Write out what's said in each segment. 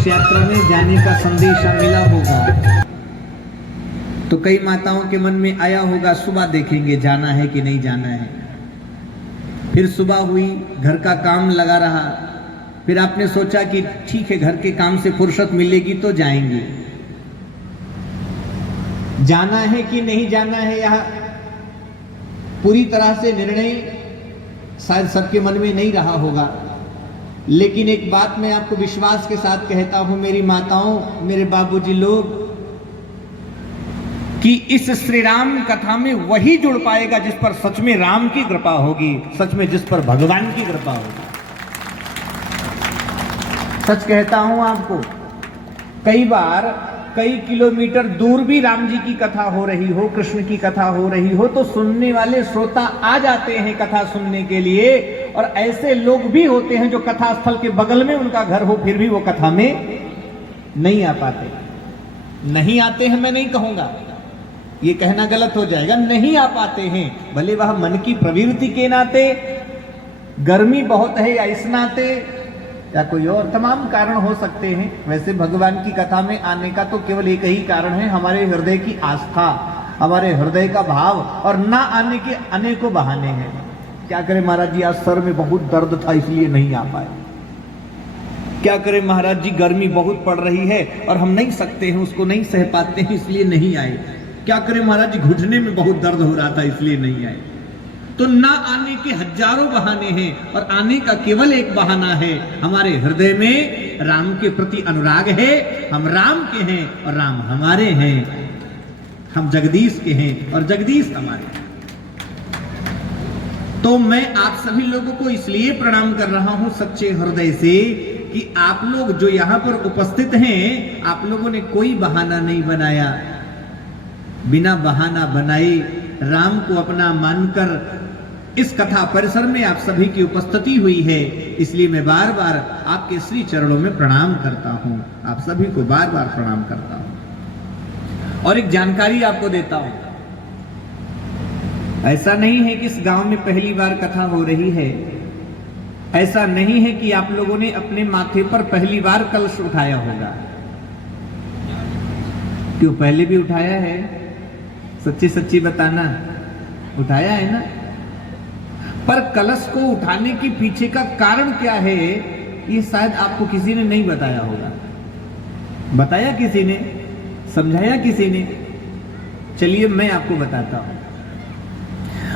यात्रा में जाने का संदेश मिला होगा तो कई माताओं के मन में आया होगा सुबह देखेंगे जाना है कि नहीं जाना है। फिर सुबह हुई, घर का काम लगा रहा, फिर आपने सोचा कि ठीक है घर के काम से फुर्सत मिलेगी तो जाएंगे। जाना है कि नहीं जाना है यह पूरी तरह से निर्णय शायद सबके मन में नहीं रहा होगा, लेकिन एक बात मैं आपको विश्वास के साथ कहता हूं मेरी माताओं, मेरे बाबूजी लोग, कि इस श्री राम कथा में वही जुड़ पाएगा जिस पर सच में राम की कृपा होगी, सच में जिस पर भगवान की कृपा होगी। सच कहता हूं आपको, कई बार कई किलोमीटर दूर भी राम जी की कथा हो रही हो, कृष्ण की कथा हो रही हो, तो सुनने वाले श्रोता आ जाते हैं कथा सुनने के लिए, और ऐसे लोग भी होते हैं जो कथा स्थल के बगल में उनका घर हो फिर भी वो कथा में नहीं आ पाते। नहीं आते हैं मैं नहीं कहूंगा, ये कहना गलत हो जाएगा, नहीं आ पाते हैं, भले वह मन की प्रवृत्ति के नाते, गर्मी बहुत है या इस नाते, या कोई और तमाम कारण हो सकते हैं। वैसे भगवान की कथा में आने का तो केवल एक ही कारण है, हमारे हृदय की आस्था, हमारे हृदय का भाव, और ना आने के अनेकों बहाने हैं। क्या करें महाराज जी, आज सर में बहुत दर्द था इसलिए नहीं आ पाए। क्या करें महाराज जी, गर्मी बहुत पड़ रही है और हम नहीं सकते हैं, उसको नहीं सह पाते हैं इसलिए नहीं आए। क्या करें महाराज जी, घुटने में बहुत दर्द हो रहा था इसलिए नहीं आए। तो ना आने के हजारों बहाने हैं और आने का केवल एक बहाना है, हमारे हृदय में राम के प्रति अनुराग है, हम राम के हैं और राम हमारे हैं, हम जगदीश के हैं और जगदीश हमारे हैं। तो मैं आप सभी लोगों को इसलिए प्रणाम कर रहा हूं सच्चे हृदय से कि आप लोग जो यहां पर उपस्थित हैं, आप लोगों ने कोई बहाना नहीं बनाया, बिना बहाना बनाए राम को अपना मानकर इस कथा परिसर में आप सभी की उपस्थिति हुई है, इसलिए मैं बार बार आपके श्री चरणों में प्रणाम करता हूं, आप सभी को बार बार प्रणाम करता हूं। और एक जानकारी आपको देता हूं, ऐसा नहीं है कि इस गांव में पहली बार कथा हो रही है, ऐसा नहीं है कि आप लोगों ने अपने माथे पर पहली बार कलश उठाया होगा। क्यों, पहले भी उठाया है? सच्ची सच्ची बताना, उठाया है ना? पर कलश को उठाने के पीछे का कारण क्या है, ये शायद आपको किसी ने नहीं बताया होगा। बताया किसी ने? समझाया किसी ने? चलिए मैं आपको बताता हूं।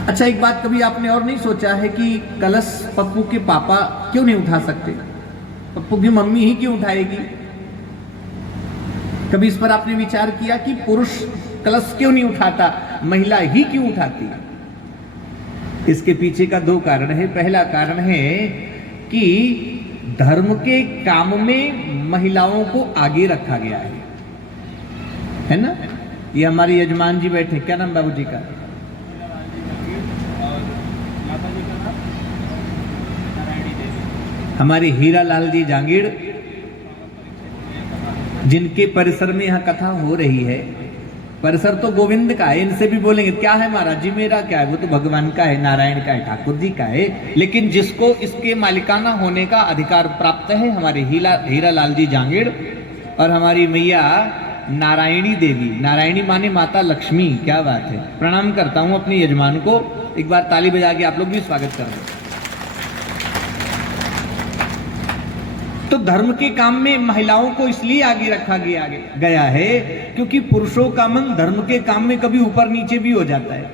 अच्छा, एक बात कभी आपने और नहीं सोचा है कि कलश पप्पू के पापा क्यों नहीं उठा सकते? पप्पू की मम्मी ही क्यों उठाएगी? कभी इस पर आपने विचार किया कि पुरुष कलश क्यों नहीं उठाता, महिला ही क्यों उठाती? इसके पीछे का दो कारण है। पहला कारण है कि धर्म के काम में महिलाओं को आगे रखा गया है ना। ये हमारे यजमान जी बैठे, क्या नाम बाबूजी का? हमारे हीरा लाल जी जांगीड़, जिनके परिसर में यहां कथा हो रही है। परिसर तो गोविंद का है, इनसे भी बोलेंगे क्या है महाराज जी मेरा क्या है, वो तो भगवान का है, नारायण का है, ठाकुर जी का है। लेकिन जिसको इसके मालिकाना होने का अधिकार प्राप्त है हमारे हीरा लाल जी जांगीड़ और हमारी मैया नारायणी देवी। नारायणी माने माता लक्ष्मी। क्या बात है। प्रणाम करता हूं अपने यजमान को। एक बार ताली बजा के आप लोग भी स्वागत करें। तो धर्म के काम में महिलाओं को इसलिए आगे रखा गया है क्योंकि पुरुषों का मन धर्म के काम में कभी ऊपर नीचे भी हो जाता है।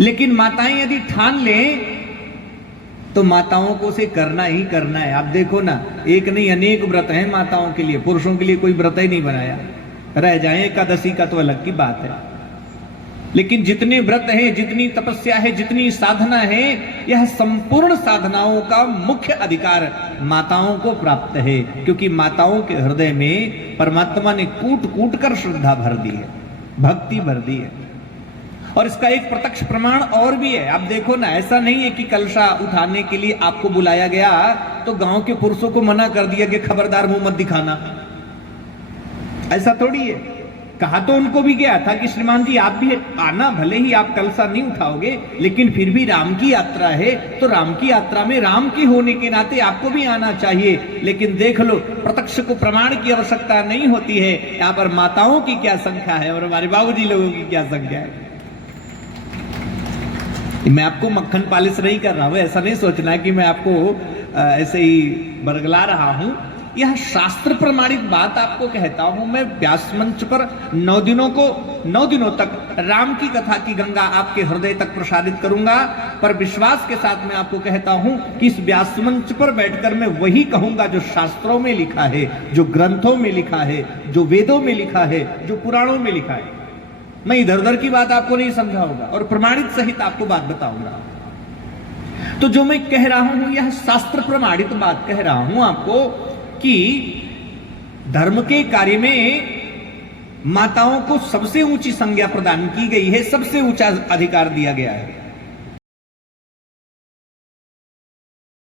लेकिन माताएं यदि ठान लें तो माताओं को उसे करना ही करना है। आप देखो ना, एक नहीं अनेक व्रत हैं माताओं के लिए, पुरुषों के लिए कोई व्रत ही नहीं बनाया। रह जाए एकादशी का तो अलग की बात है, लेकिन जितने व्रत हैं, जितनी तपस्या है, जितनी साधना है, यह संपूर्ण साधनाओं का मुख्य अधिकार माताओं को प्राप्त है। क्योंकि माताओं के हृदय में परमात्मा ने कूट कूट कर श्रद्धा भर दी है, भक्ति भर दी है। और इसका एक प्रत्यक्ष प्रमाण और भी है। आप देखो ना, ऐसा नहीं है कि कलशा उठाने के लिए आपको बुलाया गया तो गांव के पुरुषों को मना कर दिया कि खबरदार मुंह मत दिखाना। ऐसा थोड़ी है। कहा तो उनको भी गया था कि श्रीमान जी आप भी आना, भले ही आप कलशा नहीं उठाओगे लेकिन फिर भी राम की यात्रा है, तो राम की यात्रा में राम की होने के नाते आपको भी आना चाहिए। लेकिन देख लो, प्रत्यक्ष को प्रमाण की आवश्यकता नहीं होती है। यहाँ पर माताओं की क्या संख्या है और हमारे बाबूजी लोगों की क्या संख्या है। मैं आपको मक्खन पालिश नहीं कर रहा हूं, ऐसा नहीं सोचना कि मैं आपको ऐसे ही बरगला रहा हूं। यह शास्त्र प्रमाणित बात आपको कहता हूं। मैं व्यास मंच पर 9 दिनों तक राम की कथा की गंगा आपके हृदय तक प्रसारित करूंगा। पर विश्वास के साथ मैं आपको कहता हूं कि इस व्यास मंच पर बैठकर मैं वही कहूंगा जो शास्त्रों में लिखा है, जो ग्रंथों में लिखा है, जो वेदों में लिखा है, जो पुराणों में लिखा है। मैं इधर उधर की बात आपको नहीं समझाऊंगा और प्रमाणित सहित आपको बात बताऊंगा। तो जो मैं कह रहा हूं यह शास्त्र प्रमाणित बात कह रहा हूं आपको कि धर्म के कार्य में माताओं को सबसे ऊंची संज्ञा प्रदान की गई है, सबसे ऊंचा अधिकार दिया गया है।